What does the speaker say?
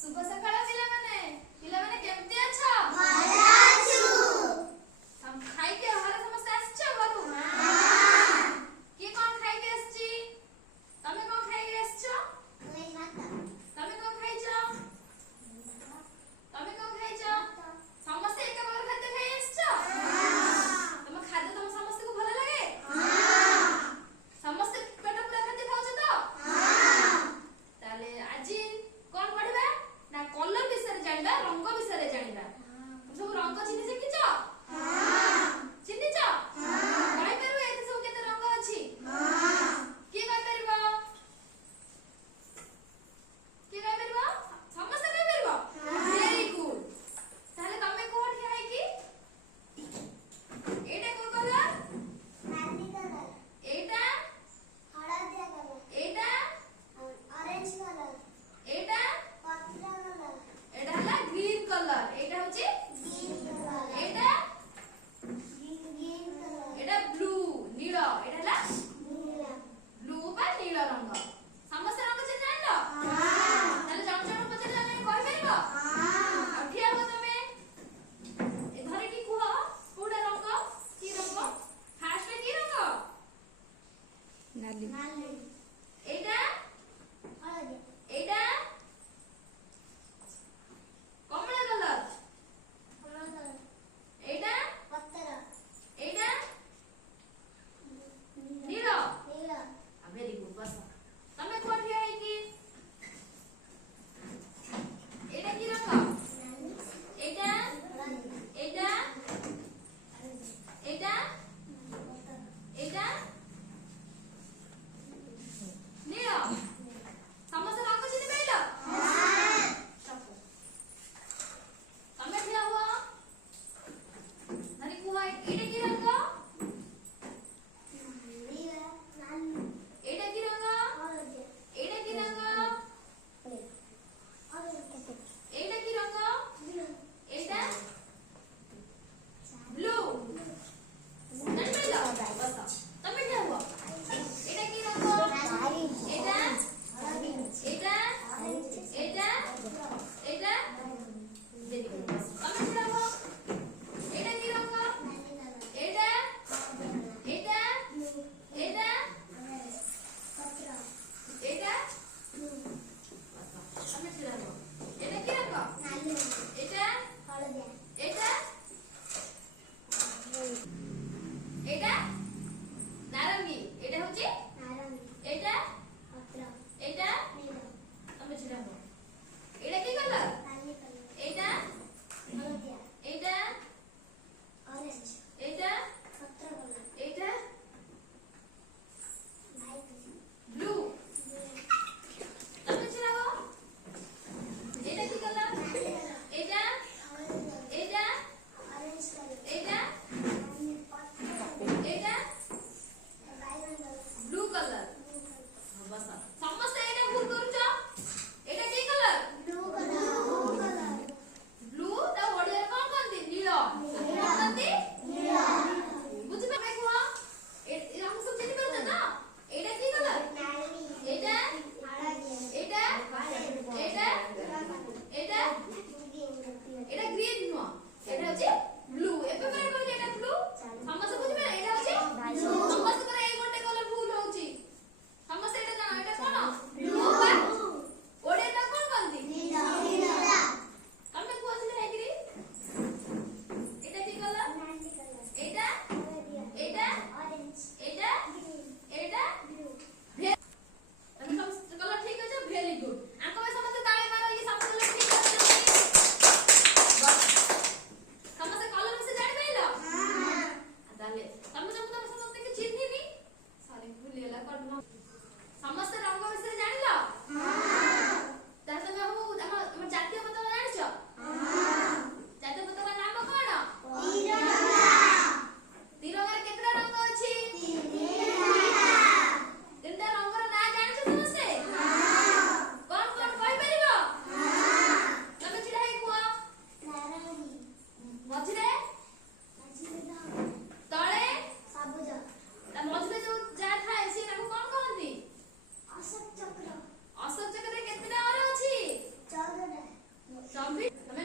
शुभ सकाळ पिलामाने पिलामाने केमती अछ ଭଲ ଅଛୁ हम खाई के घरे समस्त आछछ घरु हां की कोन खाई के आछी तमे कोन खाई के आछछ ओए भाତ तमे कोन खाइछ तमे कोन खाइछ समस्त एक बार खाद्य खाई आछछ हां तम खाद्य तम समस्त को भल लागे हां समस्त पेट पूरा खाद्य खाउछ तो हां ताले आजी कोन पढिबा ना તમે